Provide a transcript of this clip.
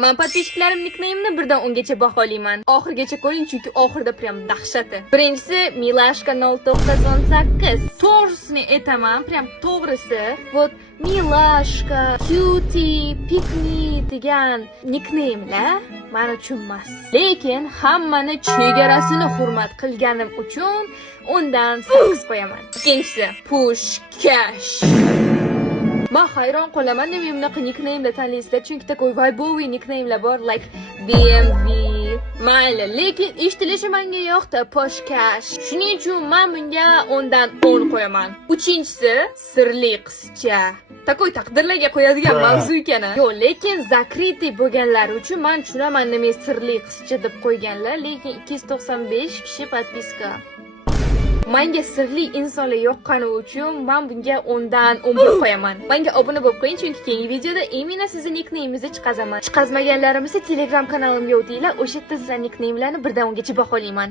Men подписчиklarim nikneyimni 1 dan 10 gacha baholayman. Oxirgacha ko'ring, chunki oxirida prям dahshati. Birinchisi Milashka 0918. To'g'risini aytaman, prям to'g'risi. Вот Milashka, Cutie, Pikni degan nikneymlar men uchun emas. Lekin hammani chegarasini hurmat qilganim uchun undan 8 qo'yaman. Ikkinchisi Pushkash. Men hayron qolaman, nima bunaqa nikneymlar tanlaysizlar, chunki takoy vayboviy nikneymlar bor, like BMW. Mayli, lekin eshitilishi menga yoqdi, Pushkash. Shuning uchun men bunga 10 dan 10 qo'yaman. Uchinchisi sirli qizcha. Takoy taqdirlarga qo'yadigan mavzu ekan. Yo'q, lekin zakriti bo'lganlari uchun men tushunaman nima sirli qizcha deb qo'yganlar, lekin 295 kishi podpiska. Menga sirli insonlar yoqqani uchun men bunga 10 dan 11 qo'yaman. Menga obuna bo'lib qo'ying, chunki keyingi videoda imенно sizning nikneymingizni chiqazaman. Chiqazmaganlarim esa Telegram kanalimga o'tinglar, o'sha yerda sizlarning nikneymlarni 1 dan 10 gacha baholayman.